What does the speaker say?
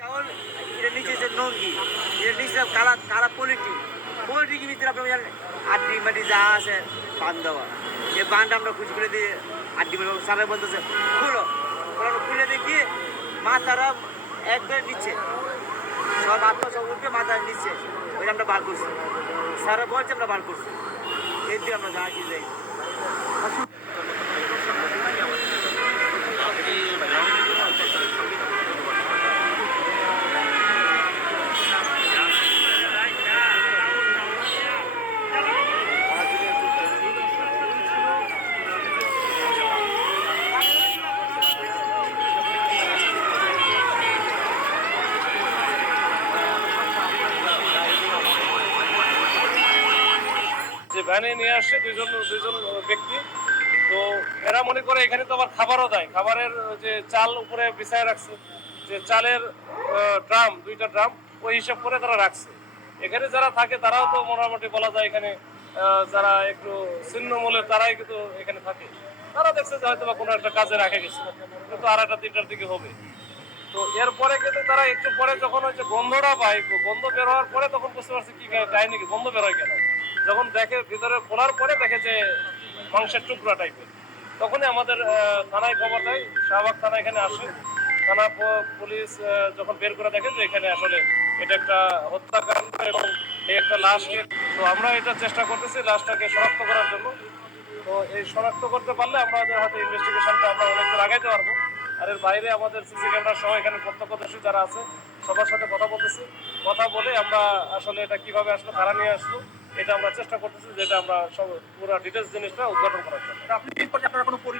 চাউল এটা নিচে যে নঙ্গি, এর নিচে কালা কালা পোলিট্রি, পোলিট্রি ভিতরে আপনি জানেন আড্ডি মাটি যা আছে বান দেওয়া, এই বানটা আমরা খুঁজে খুলে দিয়ে আড্ডি মাটি সারাই বলতেছে খুলো, ওরা খুলে দেখি মাথারা একবারে নিচ্ছে, সব আত্মা সব উঠবে মাথার নিচ্ছে, ওইটা আমরা বার করছি, স্যারা বলছে আমরা বার করছি, এর দিয়ে আমরা জানা কি যাই। যে ভ্যানে নিয়ে আসছে দুইজন ব্যক্তি, তো এরা মনে করে এখানে তো আবার খাবারও দেয়, খাবারের যে চাল উপরে বিছায় রাখছে, যে চালের ড্রাম, 2টা ড্রাম ওই হিসাব করে তারা রাখছে। এখানে যারা থাকে তারাও তো মোটামুটি বলা যায় এখানে যারা একটু ছিন্নমূলের তারাই কিন্তু এখানে থাকে। তারা দেখছে যে হয়তো বা কোনো একটা কাজে রাখে গেছে, কিন্তু 2টা 3টার দিকে হবে। তো এরপরে কিন্তু তারা একটু পরে যখন হচ্ছে গন্ধটা পায়, গন্ধ বের হওয়ার পরে তখন বুঝতে পারছে কি কাহিনী, কি গন্ধ বের হয় কেন। যখন দেখে ভিতরে খোলার পরে দেখে যে মাংসের টুকরা টাইপের, তখনই আমাদের থানায় খবর দেয়, শাহবাগ থানা এখানে আসে। থানা পুলিশ যখন বের করে দেখে যে এখানে আসলে এটা একটা হত্যাকাণ্ড এবং এই একটা লাশকে, তো আমরা এটা চেষ্টা করতেছি লাশটাকে শনাক্ত করার জন্য। তো এই শনাক্ত করতে পারলে আমাদের হয়তো ইনভেস্টিগেশনটা আমরা অনেক দূর আগাইতে পারবো। আর এর বাইরে আমাদের সিসি ক্যামেরা সহ এখানে প্রত্যক্ষদর্শী যারা আছে সবার সাথে কথা বলতেছি, কথা বলে আমরা আসলে এটা কিভাবে আসলে ধারা নিয়ে আসলো এটা আমরা চেষ্টা করতেছি, যেটা আমরা সব পুরো ডিটেলস জিনিসটা উদ্ঘাটন করার জন্য। আপনি আপনারা কোনো